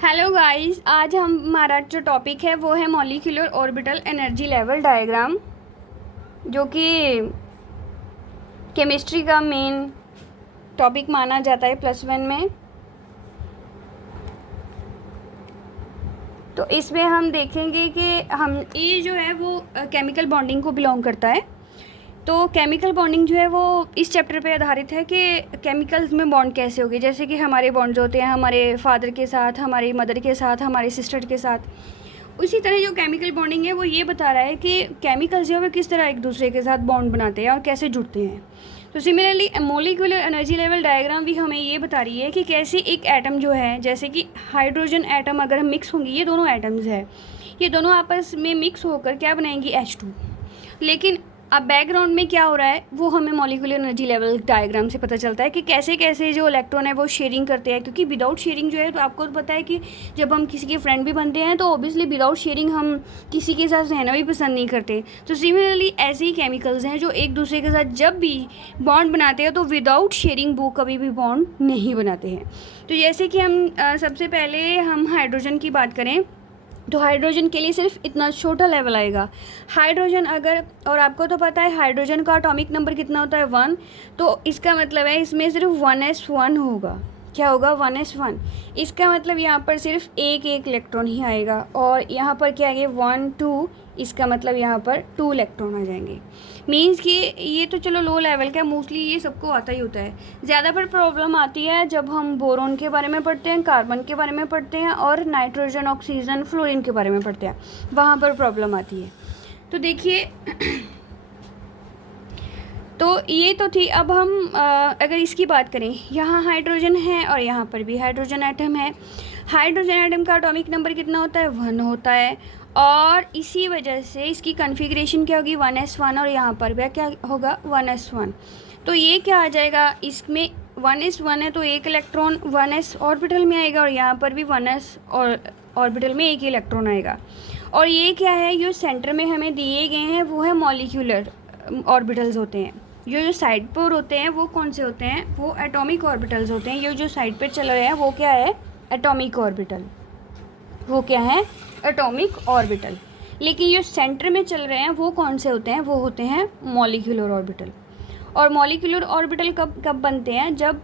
Hello guys, आज हमारा जो टॉपिक है वो है molecular orbital energy level diagram, जो कि केमिस्ट्री का मेन टॉपिक माना जाता है +1 में। तो इसमें हम देखेंगे कि हम ये जो है वो केमिकल बॉन्डिंग को बिलोंग करता है। तो केमिकल बॉन्डिंग जो है वो इस चैप्टर पे आधारित है कि केमिकल्स में बॉन्ड कैसे होगी। जैसे कि हमारे बॉन्ड्स होते हैं हमारे फादर के साथ, हमारी मदर के साथ, हमारी सिस्टर के साथ। उसी तरह जो केमिकल बॉन्डिंग है वो ये बता रहा है कि केमिकल्स जो है वो किस तरह एक दूसरे के साथ बॉन्ड बनाते हैं और कैसे जुड़ते हैं। तो similarly molecular energy level diagram भी हमें ये बता रही है कि कैसे एक एटम जो है, जैसे कि हाइड्रोजन एटम अगर मिक्स होंगी, ये दोनों एटम्स है, ये दोनों आपस में मिक्स होकर क्या बनाएंगी, H2। लेकिन अब बैकग्राउंड में क्या हो रहा है वो हमें मॉलिक्यूलर एनर्जी लेवल डायग्राम से पता चलता है कि कैसे कैसे जो इलेक्ट्रॉन है वो शेयरिंग करते हैं। क्योंकि विदाउट शेयरिंग जो है, तो आपको पता है कि जब हम किसी के फ्रेंड भी बनते हैं तो ऑब्वियसली विदाउट शेयरिंग हम किसी के साथ रहना भी पसंद नहीं करते। तो सिमिलरली ऐसे ही केमिकल्स हैं जो एक दूसरे के साथ जब भी बॉन्ड बनाते हैं तो विदाउट शेयरिंग वो कभी भी बॉन्ड नहीं बनाते हैं। तो जैसे कि हम सबसे पहले हम हाइड्रोजन की बात करें तो हाइड्रोजन के लिए सिर्फ इतना छोटा लेवल आएगा। हाइड्रोजन अगर, और आपको तो पता है हाइड्रोजन का एटॉमिक नंबर कितना होता है, 1। तो इसका मतलब है इसमें सिर्फ 1s1 होगा। क्या होगा, 1s1। इसका मतलब यहाँ पर सिर्फ एक इलेक्ट्रॉन ही आएगा, और यहाँ पर क्या आएंगे 1 2, इसका मतलब यहाँ पर 2 इलेक्ट्रॉन आ जाएंगे। मीन्स कि ये तो चलो लो लेवल का, मोस्टली ये सबको आता ही होता है। ज़्यादा पर प्रॉब्लम आती है जब हम बोरोन के बारे में पढ़ते हैं, कार्बन के बारे में पढ़ते हैं, और नाइट्रोजन, ऑक्सीजन, फ्लोरीन के बारे में पढ़ते हैं, वहाँ पर प्रॉब्लम आती है। तो देखिए तो ये तो थी। अब हम अगर इसकी बात करें, यहाँ हाइड्रोजन है और यहाँ पर भी हाइड्रोजन एटम है। हाइड्रोजन एटम का एटॉमिक नंबर कितना होता है, 1 होता है, और इसी वजह से इसकी कॉन्फ़िगरेशन क्या होगी, 1s1, और यहाँ पर भी क्या होगा, 1s1। तो ये क्या आ जाएगा, इसमें 1s1 है तो एक इलेक्ट्रॉन 1s ऑर्बिटल में आएगा, और यहाँ पर भी 1s और ऑर्बिटल में एक ही इलेक्ट्रॉन आएगा। और ये क्या है, जो सेंटर में हमें दिए गए हैं वो है मॉलिक्यूलर ऑर्बिटल्स होते हैं। जो साइड पर होते हैं वो कौन से होते हैं, वो एटॉमिक ऑर्बिटल्स होते हैं। ये जो साइड पर चल रहे हैं वो क्या है, एटॉमिक ऑर्बिटल। वो क्या है, एटॉमिक ऑर्बिटल। लेकिन जो सेंटर में चल रहे हैं वो कौन से होते हैं, वो होते हैं मॉलिक्यूलर ऑर्बिटल। और मॉलिक्यूलर ऑर्बिटल कब कब बनते हैं, जब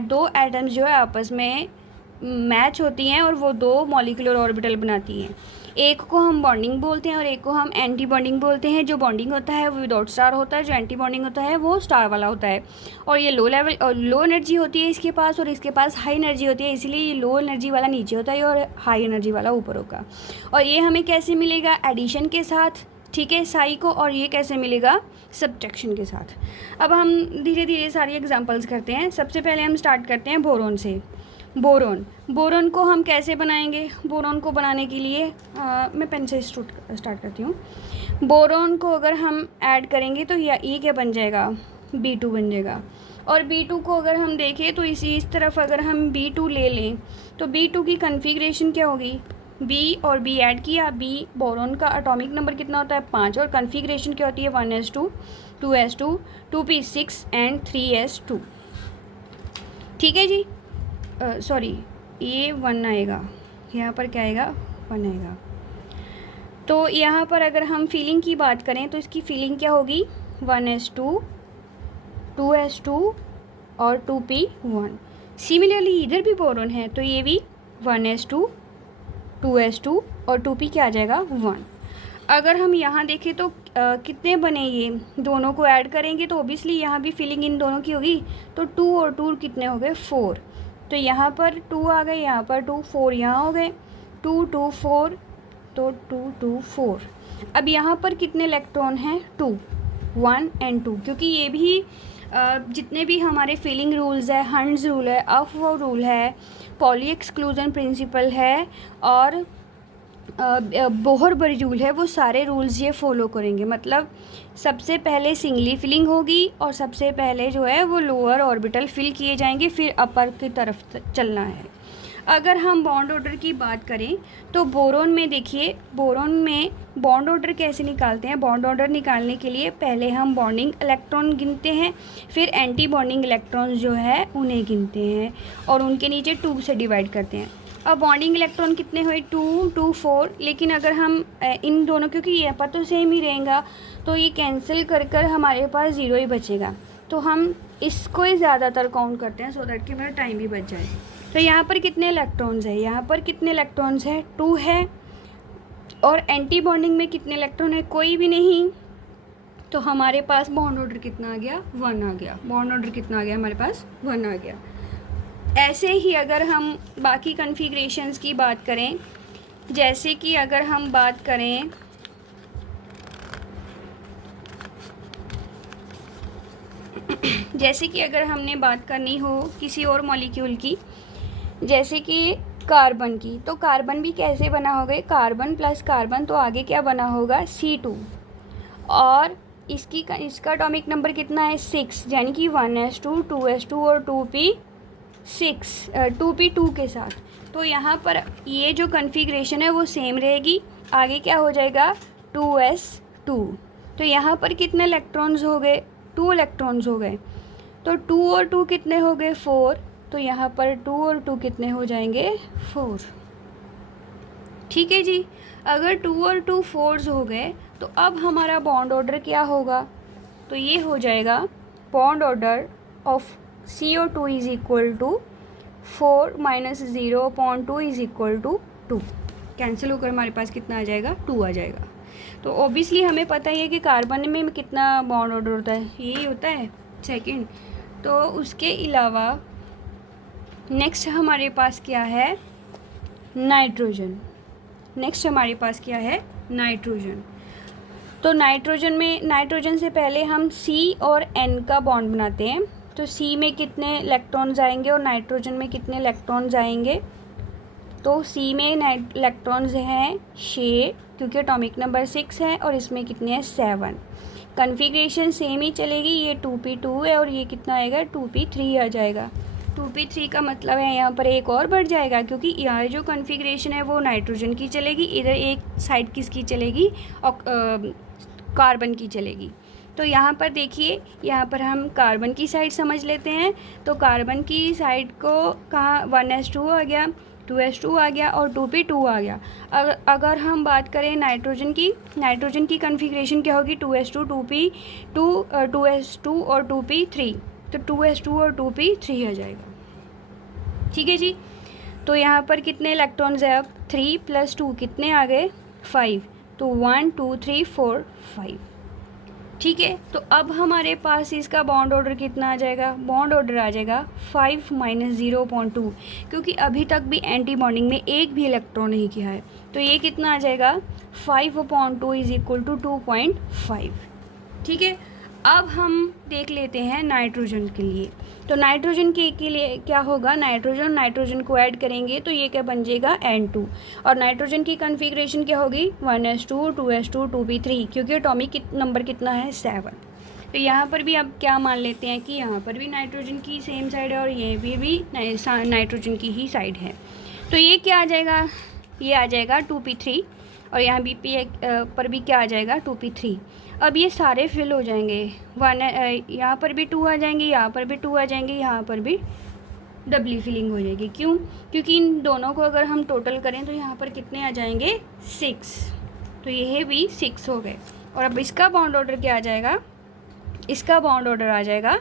दो एटम्स जो है आपस में मैच होती हैं और वो दो मॉलिक्यूलर ऑर्बिटल बनाती हैं। एक को हम बॉन्डिंग बोलते हैं और एक को हम एंटी बॉन्डिंग बोलते हैं। जो बॉन्डिंग होता है वो विदाउट स्टार होता है, जो एंटी बॉन्डिंग होता है वो स्टार वाला होता है। और ये लो लेवल और लो एनर्जी होती है इसके पास, और इसके पास हाई एनर्जी होती है, इसलिए ये लो एनर्जी वाला नीचे होता है और हाई एनर्जी वाला ऊपर होगा। और ये हमें कैसे मिलेगा, एडिशन के साथ, ठीक है, साई को। और ये कैसे मिलेगा, सब्ट्रैक्शन के साथ। अब हम धीरे धीरे सारी एग्जांपल्स करते हैं। सबसे पहले हम स्टार्ट करते हैं बोरोन से। बोरोन को हम कैसे बनाएंगे, बोरोन को बनाने के लिए मैं पेन से स्टार्ट करती हूँ। बोरोन को अगर हम ऐड करेंगे तो ये क्या बन जाएगा, B2 बन जाएगा। और B2 को अगर हम देखें तो इस तरफ अगर हम B2 ले लें तो B2 की कॉन्फ़िगरेशन क्या होगी, B और B ऐड किया। B बोरोन का एटॉमिक नंबर कितना होता है, 5, और कॉन्फ़िगरेशन क्या होती है, 1s2, 2s2, 2p6 and 3s2। ठीक है जी, सॉरी, ये 1 आएगा, यहाँ पर क्या आएगा, 1 आएगा। तो यहाँ पर अगर हम फीलिंग की बात करें तो इसकी फीलिंग क्या होगी, 1s2, 2s2 और 2p1। सिमिलरली इधर भी बोरोन है तो ये भी 1s2, 2s2 और 2p क्या आ जाएगा, 1। अगर हम यहाँ देखें तो कितने बने, ये दोनों को ऐड करेंगे तो ओबियसली यहाँ भी फीलिंग इन दोनों की होगी। तो 2 और 2 कितने हो गए, 4। तो यहाँ पर 2 आ गए, यहाँ पर 2, 4 यहाँ हो गए, 2 2 4, तो 2 2 4। अब यहाँ पर कितने इलेक्ट्रॉन हैं, 2, 1 एंड 2। क्योंकि ये भी जितने भी हमारे फीलिंग रूल्स है, हंड्स रूल है, अफवो रूल है, पॉली एक्सक्लूजन प्रिंसिपल है, और बोहर रूल है, वो सारे रूल्स ये फॉलो करेंगे। मतलब सबसे पहले सिंगली फिलिंग होगी और सबसे पहले जो है वो लोअर ऑर्बिटल फिल किए जाएंगे, फिर अपर की तरफ चलना है। अगर हम बॉन्ड ऑर्डर की बात करें तो बोरोन में देखिए, बोरोन में बॉन्ड ऑर्डर कैसे निकालते हैं। बॉन्ड ऑर्डर निकालने के लिए पहले हम बॉन्डिंग इलेक्ट्रॉन गिनते हैं, फिर एंटी बॉन्डिंग इलेक्ट्रॉन्स जो है उन्हें गिनते हैं और उनके नीचे 2 से डिवाइड करते हैं। अब बॉन्डिंग इलेक्ट्रॉन कितने हुए 2 2 4, लेकिन अगर हम इन दोनों, क्योंकि ये पर तो सेम ही रहेगा तो ये कैंसिल कर कर हमारे पास 0 ही बचेगा, तो हम इसको ही ज़्यादातर काउंट करते हैं सो दैट कि मेरा टाइम भी बच जाए। तो यहाँ पर कितने इलेक्ट्रॉन्स है, यहाँ पर कितने इलेक्ट्रॉन्स है 2 है, और एंटी बॉन्डिंग में कितने इलेक्ट्रॉन है कोई भी नहीं, तो हमारे पास बॉन्ड ऑर्डर कितना आ गया 1 आ गया। बॉन्ड ऑर्डर कितना आ गया हमारे पास 1 आ गया। ऐसे ही अगर हम बाकी कॉन्फ़िगरेशंस की बात करें, जैसे कि अगर हम बात करें जैसे कि अगर हमने बात करनी हो किसी और मॉलिक्यूल की, जैसे कि कार्बन की, तो कार्बन भी कैसे बना होगा, कार्बन प्लस कार्बन, तो आगे क्या बना होगा C2, और इसका एटॉमिक नंबर कितना है 6, यानी कि 1s2 2s2 और 2p2 के साथ। तो यहाँ पर ये जो कॉन्फ़िगरेशन है वो सेम रहेगी। आगे क्या हो जाएगा 2s2, तो यहाँ पर कितने इलेक्ट्रॉन्स हो गए 2 इलेक्ट्रॉन्स हो गए, तो 2 और 2 कितने हो गए 4, तो यहाँ पर 2 और 2 कितने हो जाएंगे 4। ठीक है जी, अगर 2 और 2 4s हो गए तो अब हमारा बॉन्ड ऑर्डर क्या होगा, तो ये हो जाएगा bond order of CO2 is equal to 4 - 0/2 is equal to 2। Cancel होकर हमारे पास कितना आ जाएगा 2 आ जाएगा। तो ऑब्वियसली हमें पता ही है कि कार्बन में कितना बॉन्ड ऑर्डर होता है, यही होता है सेकंड। तो उसके अलावा नेक्स्ट हमारे पास क्या है नाइट्रोजन। नेक्स्ट हमारे पास क्या है नाइट्रोजन। तो नाइट्रोजन से पहले हम C और N का बॉन्ड बनाते हैं। तो C में कितने इलेक्ट्रॉन्स आएंगे और नाइट्रोजन में कितने इलेक्ट्रॉन्स आएंगे, तो C में इलेक्ट्रॉन्स हैं 6, क्योंकि एटॉमिक नंबर 6 है, और इसमें कितने हैं 7। कॉन्फ़िगरेशन सेम ही चलेगी, ये 2p2 है और ये कितना आएगा 2p3 आ जाएगा। 2p3 का मतलब है यहाँ पर एक और बढ़ जाएगा, क्योंकि यहाँ जो कॉन्फ़िगरेशन है वो नाइट्रोजन की चलेगी, इधर एक साइड किसकी चलेगी और कार्बन की चलेगी। तो यहाँ पर देखिए, यहाँ पर हम कार्बन की साइड समझ लेते हैं। तो कार्बन की साइड को कहाँ 1s2 आ गया, 2s2 आ गया और 2p2 आ गया। अगर हम बात करें नाइट्रोजन की कॉन्फ़िगरेशन क्या होगी 2s2 2s2 और 2p3, तो 2s2 और 2p3 आ जाएगा। ठीक है जी, तो यहाँ पर कितने इलेक्ट्रॉन्स है अब 3 + 2 कितने आ गए 5, तो 1 2 3 4 5। ठीक है, तो अब हमारे पास इसका बॉन्ड ऑर्डर कितना आ जाएगा, बॉन्ड ऑर्डर आ जाएगा 5 - 0/2, क्योंकि अभी तक भी एंटी बॉन्डिंग में एक भी इलेक्ट्रॉन नहीं किया है, तो ये कितना आ जाएगा 5/2 इज़ इक्वल टू 2.5। ठीक है, अब हम देख लेते हैं नाइट्रोजन के लिए। तो नाइट्रोजन के लिए क्या होगा, नाइट्रोजन को ऐड करेंगे तो ये क्या बन जाएगा N2, और नाइट्रोजन की कॉन्फ़िगरेशन क्या होगी 1s2 2s2 2p3, क्योंकि एटॉमिक नंबर कितना है 7। तो यहाँ पर भी अब क्या मान लेते हैं कि यहाँ पर भी नाइट्रोजन की सेम साइड है और ये भी नाइट्रोजन की ही साइड है। तो ये क्या आ जाएगा, ये आ जाएगा 2p3, और यहाँ BP पर भी क्या आ जाएगा 2p3। अब ये सारे फिल हो जाएंगे, यहाँ पर भी 2 आ जाएंगे, यहाँ पर भी 2 आ जाएंगे, यहाँ पर भी डबली फिलिंग हो जाएगी। क्यों, क्योंकि इन दोनों को अगर हम टोटल करें तो यहाँ पर कितने आ जाएंगे 6, तो ये भी 6 हो गए। और अब इसका बॉन्ड ऑर्डर क्या आ जाएगा, इसका बॉन्ड ऑर्डर आ जाएगा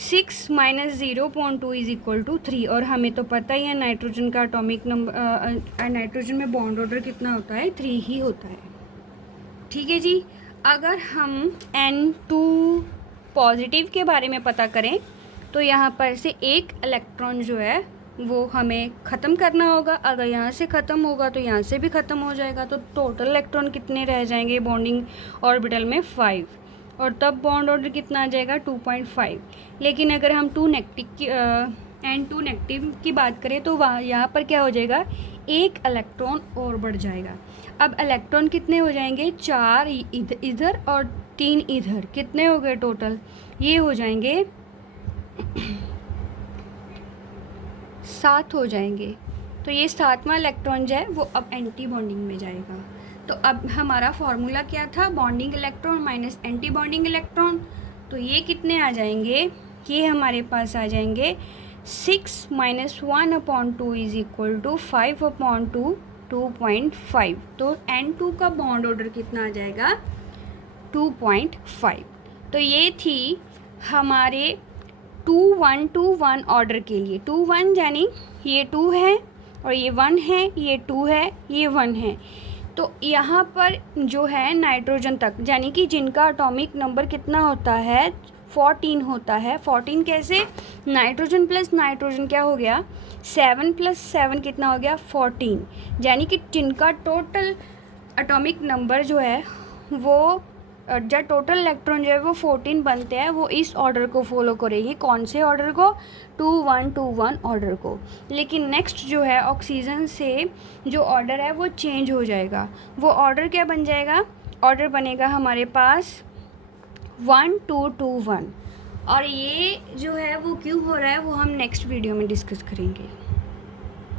6 - 0.2 इज़ इक्वल टू 3, और हमें तो पता ही है नाइट्रोजन का एटॉमिक नंबर, नाइट्रोजन में बॉन्ड ऑर्डर कितना होता है 3 ही होता है। ठीक है जी, अगर हम N2 पॉजिटिव के बारे में पता करें तो यहाँ पर से एक इलेक्ट्रॉन जो है वो हमें ख़त्म करना होगा। अगर यहाँ से ख़त्म होगा तो यहाँ से भी ख़त्म हो जाएगा, तो टोटल इलेक्ट्रॉन कितने रह जाएंगे बॉन्डिंग ऑर्बिटल में 5, और तब बॉन्ड ऑर्डर कितना आ जाएगा 2.5। लेकिन अगर हम N2 नेगेटिव की बात करें तो वहाँ यहाँ पर क्या हो जाएगा, एक इलेक्ट्रॉन और बढ़ जाएगा। अब इलेक्ट्रॉन कितने हो जाएंगे 4 इधर और 3 इधर, कितने हो गए टोटल, ये हो जाएंगे 7 हो जाएंगे। तो ये 7वां इलेक्ट्रॉन जो है वो अब एंटी बॉन्डिंग में जाएगा। तो अब हमारा फॉर्मूला क्या था, bonding electron minus anti bonding electron, तो ये कितने आ जाएंगे, ये हमारे पास आ जाएंगे 6 माइनस 1/2 इज इक्वल टू 5/2 2.5। तो N2 का बॉन्ड ऑर्डर कितना आ जाएगा 2.5। तो ये थी हमारे 2-1-2-1 ऑर्डर के लिए। 2-1 यानी ये 2 है और ये 1 है, ये 2 है, ये 1 है। तो यहाँ पर जो है नाइट्रोजन तक, यानी कि जिनका एटॉमिक नंबर कितना होता है 14 होता है। 14 कैसे, नाइट्रोजन प्लस नाइट्रोजन क्या हो गया 7 + 7 कितना हो गया 14, यानी कि जिनका टोटल एटॉमिक नंबर जो है वो जब टोटल इलेक्ट्रॉन जो है वो 14 बनते हैं, वो इस ऑर्डर को फॉलो करेगी। कौन से ऑर्डर को 2-1-2-1 ऑर्डर को। लेकिन नेक्स्ट जो है ऑक्सीजन से जो ऑर्डर है वो चेंज हो जाएगा। वो ऑर्डर क्या बन जाएगा, ऑर्डर बनेगा हमारे पास 1-2-2-1। और ये जो है वो क्यों हो रहा है वो हम नेक्स्ट वीडियो में डिस्कस करेंगे।